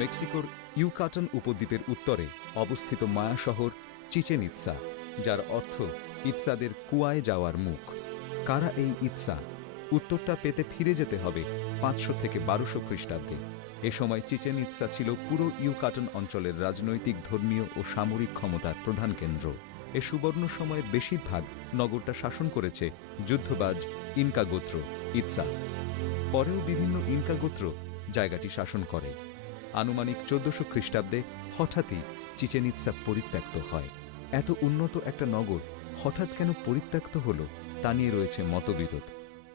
মেক্সিকোর ইউকাটন উপদ্বীপের উত্তরে অবস্থিত মায়া শহর চিচেন ইৎসা, যার অর্থ ইৎসাদের কুয়ায় যাওয়ার মুখ। কারা এই ইৎসা? উত্তরটা পেতে ফিরে যেতে হবে পাঁচশো থেকে বারোশো খ্রিস্টাব্দে। এ সময় চিচেন ইৎসা ছিল পুরো ইউকাটন অঞ্চলের রাজনৈতিক, ধর্মীয় ও সামরিক ক্ষমতার প্রধান কেন্দ্র। এ সুবর্ণ সময়ে বেশিরভাগ নগরটা শাসন করেছে যুদ্ধবাজ ইনকা গোত্র ইৎসা। পরেও বিভিন্ন ইনকা গোত্র জায়গাটি শাসন করে। আনুমানিক চোদ্দশো খ্রিস্টাব্দে হঠাৎই চিচেনিৎসা পরিত্যক্ত হয়। এত উন্নত একটা নগর হঠাৎ কেন পরিত্যক্ত হল তা নিয়ে রয়েছে মতবিরোধ।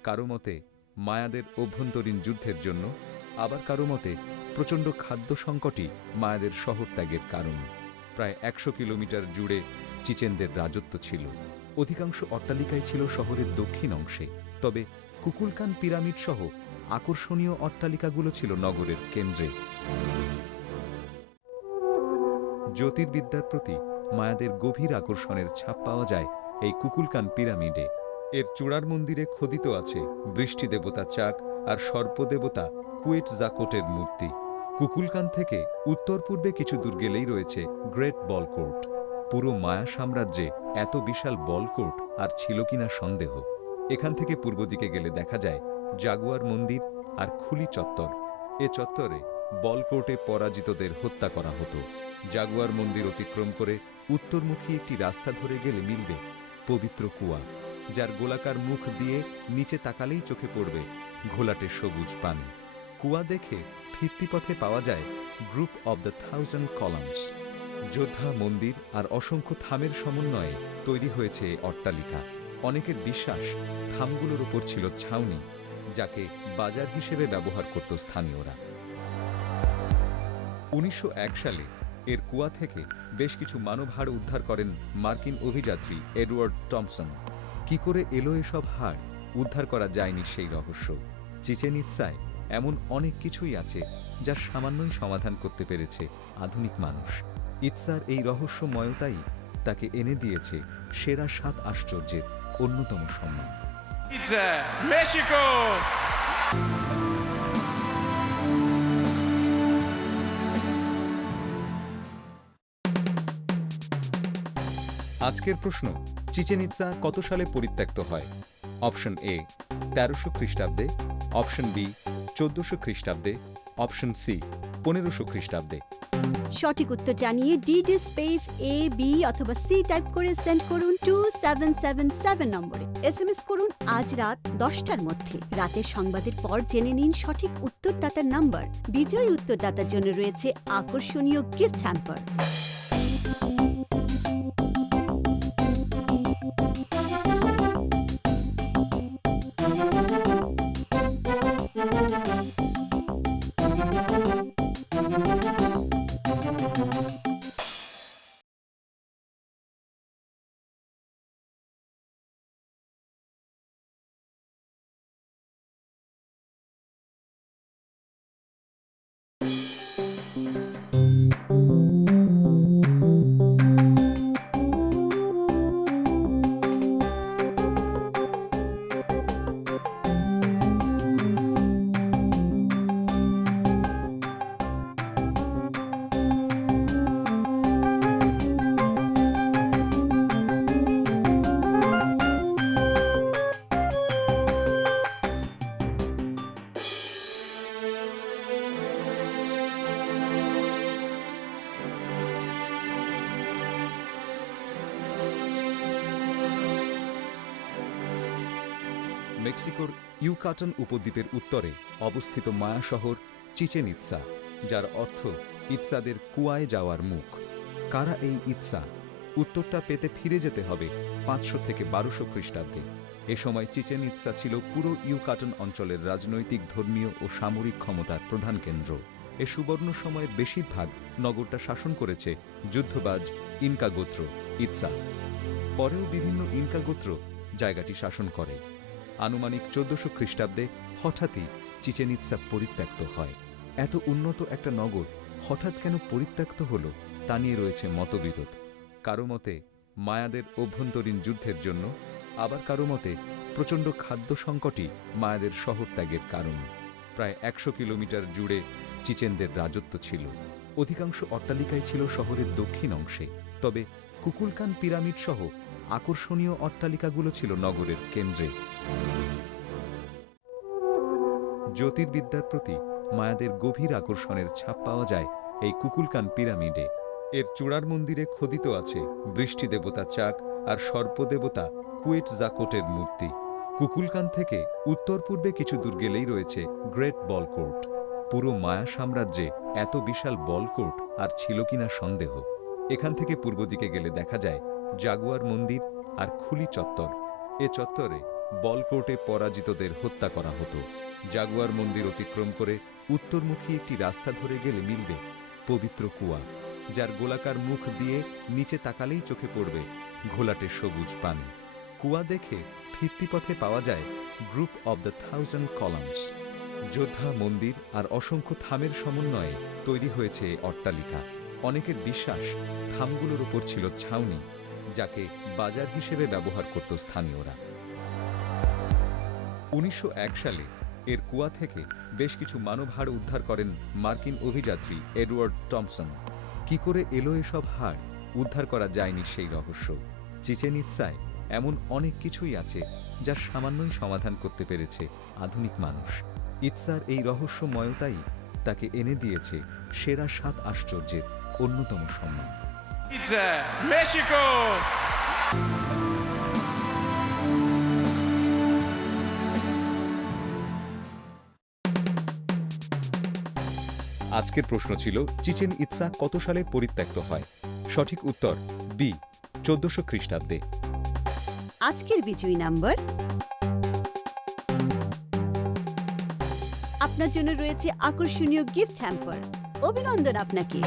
কারও মতে মায়াদের অভ্যন্তরীণ যুদ্ধের জন্য, আবার কারও মতে প্রচণ্ড খাদ্য সংকটই মায়াদের শহর ত্যাগের কারণ। প্রায় একশো কিলোমিটার জুড়ে চিচেনদের রাজত্ব ছিল। অধিকাংশ অট্টালিকাই ছিল শহরের দক্ষিণ অংশে। তবে কুকুলকান পিরামিড সহ আকর্ষণীয় অট্টালিকাগুলো ছিল নগরের কেন্দ্রে। জ্যোতির্বিদ্যার প্রতি মায়াদের গভীর আকর্ষণের ছাপ পাওয়া যায় এই কুকুলকান পিরামিডে। এর চূড়ার মন্দিরে খোদিত আছে বৃষ্টি দেবতা চাক আর সর্পদেবতা কুয়েট জাকোটের মূর্তি। কুকুলকান থেকে উত্তর পূর্বে কিছু দূর গেলেই রয়েছে গ্রেট বল কোর্ট। পুরো মায়া সাম্রাজ্যে এত বিশাল বল কোর্ট আর ছিল কিনা সন্দেহ। এখান থেকে পূর্ব দিকে গেলে দেখা যায় জাগুয়ার মন্দির আর খুলি চত্বর। এ চত্বরে বল কোর্টে পরাজিতদের হত্যা করা হতো। জাগুয়ার মন্দির অতিক্রম করে উত্তরমুখী একটি রাস্তা ধরে গেলে মিলবে পবিত্র কুয়া, যার গোলাকার মুখ দিয়ে নিচে তাকালেই চোখে পড়বে ঘোলাটে সবুজ পানি। কুয়া দেখে ভিত্তিপথে পাওয়া যায় group of the thousand columns. যোদ্ধা মন্দির আর অসংখ্য থামের সমন্বয়ে তৈরি হয়েছে অট্টালিকা। অনেকের বিশ্বাস থামগুলোর উপর ছিল ছাউনি। যাকে বাজার হিসেবে ব্যবহার করত স্থানীয়রা। উনিশশো এক সালে এর কুয়া থেকে বেশ কিছু মানবহাড় উদ্ধার করেন মার্কিন অভিযাত্রী এডওয়ার্ড টমসন। কি করে এলো এসব হাড়, উদ্ধার করা যায়নি সেই রহস্য। চিচেন ইৎসায় এমন অনেক কিছুই আছে যার সামান্যই সমাধান করতে পেরেছে আধুনিক মানুষ। ইৎসার এই রহস্যময়তাই তাকে এনে দিয়েছে সেরা সাত আশ্চর্যের অন্যতম সম্মান। Pizza, México! আজকের প্রশ্ন চিচেনিৎসা কত সালে পরিত্যক্ত হয়? অপশন এ তেরোশো খ্রিস্টাব্দে। অপশন বি চোদ্দশো খ্রিস্টাব্দে। অপশন সি পনেরোশো খ্রিস্টাব্দে। সঠিক উত্তর জানিয়ে ডিডি স্পেস এ বি অথবা সি টাইপ করে সেন্ড করুন টু সেভেন সেভেন সেভেন নম্বরে। এস এম এস করুন আজ রাত দশটার মধ্যে। রাতের সংবাদের পর জেনে নিন সঠিক উত্তরদাতার নাম্বার। বিজয়ী উত্তরদাতার জন্য রয়েছে আকর্ষণীয় গিফট হ্যাম্পার মেক্সিকোর ইউকাটন উপদ্বীপের উত্তরে অবস্থিত মায়া শহর চিচেন ইৎসা, যার অর্থ ইৎসাদের কুয়ায় যাওয়ার মুখ। কারা এই ইৎসা? উত্তরটা পেতে ফিরে যেতে হবে পাঁচশো থেকে বারোশো খ্রিস্টাব্দে। এ সময় চিচেন ইৎসা ছিল পুরো ইউকাটন অঞ্চলের রাজনৈতিক, ধর্মীয় ও সামরিক ক্ষমতার প্রধান কেন্দ্র। এ সুবর্ণ সময়ে বেশিরভাগ নগরটা শাসন করেছে যুদ্ধবাজ ইনকা গোত্র ইৎসা। পরেও বিভিন্ন ইনকা গোত্র জায়গাটি শাসন করে। আনুমানিক চোদ্দশো খ্রিস্টাব্দে হঠাৎই চিচেনিৎসা পরিত্যক্ত হয়। এত উন্নত একটা নগর হঠাৎ কেন পরিত্যক্ত হল তা নিয়ে রয়েছে মতবিরোধ। কারও মতে মায়াদের অভ্যন্তরীণ যুদ্ধের জন্য, আবার কারও মতে প্রচণ্ড খাদ্য সংকটই মায়াদের শহর ত্যাগের কারণ। প্রায় একশো কিলোমিটার জুড়ে চিচেনদের রাজত্ব ছিল। অধিকাংশ অট্টালিকাই ছিল শহরের দক্ষিণ অংশে। তবে কুকুলকান পিরামিড সহ আকর্ষণীয় অট্টালিকাগুলো ছিল নগরের কেন্দ্রে। জ্যোতির্বিদ্যার প্রতি মায়াদের গভীর আকর্ষণের ছাপ পাওয়া যায় এই কুকুলকান পিরামিডে। এর চূড়ার মন্দিরে খোদিত আছে বৃষ্টি দেবতা চাক আর সর্পদেবতা কুয়েট জাকোটের মূর্তি। কুকুলকান থেকে উত্তর পূর্বে কিছু দূর গেলেই রয়েছে গ্রেট বল কোর্ট। পুরো মায়া সাম্রাজ্যে এত বিশাল বল কোর্ট আর ছিল কিনা সন্দেহ। এখান থেকে পূর্ব দিকে গেলে দেখা যায় জাগুয়ার মন্দির আর খুলি চত্বর। এ চত্বরে বল কোর্টে পরাজিতদের হত্যা করা হতো। জাগুয়ার মন্দির অতিক্রম করে উত্তরমুখী একটি রাস্তা ধরে গেলে মিলবে পবিত্র কুয়া, যার গোলাকার মুখ দিয়ে নিচে তাকালেই চোখে পড়বে ঘোলাটে সবুজ পানি। কুয়া দেখে ভিত্তিপথে পাওয়া যায় group of the thousand columns. যোদ্ধা মন্দির আর অসংখ্য থামের সমন্বয়ে তৈরি হয়েছে অট্টালিকা। অনেকের বিশ্বাস থামগুলোর উপর ছিল ছাউনি। যাকে বাজার হিসেবে ব্যবহার করত স্থানীয়রা। উনিশশো এক সালে এর কুয়া থেকে বেশ কিছু মানবহাড় উদ্ধার করেন মার্কিন অভিযাত্রী এডওয়ার্ড টমসন। কি করে এলো এসব হাড়, উদ্ধার করা যায়নি সেই রহস্য। চিচেন ইৎসায় এমন অনেক কিছুই আছে যার সামান্যই সমাধান করতে পেরেছে আধুনিক মানুষ। ইৎসার এই রহস্যময়তাই তাকে এনে দিয়েছে সেরা সাত আশ্চর্যের অন্যতম সম্মান। Pizza, México! আজকের প্রশ্ন ছিল চিচেন ইৎসা কত সালে পরিত্যক্ত হয়? সঠিক উত্তর বি চোদ্দশো খ্রিস্টাব্দে। আজকের বিজয়ী নাম্বার। আপনার জন্য রয়েছে আকর্ষণীয় গিফট হ্যাম্পার অভিনন্দন আপনাকে।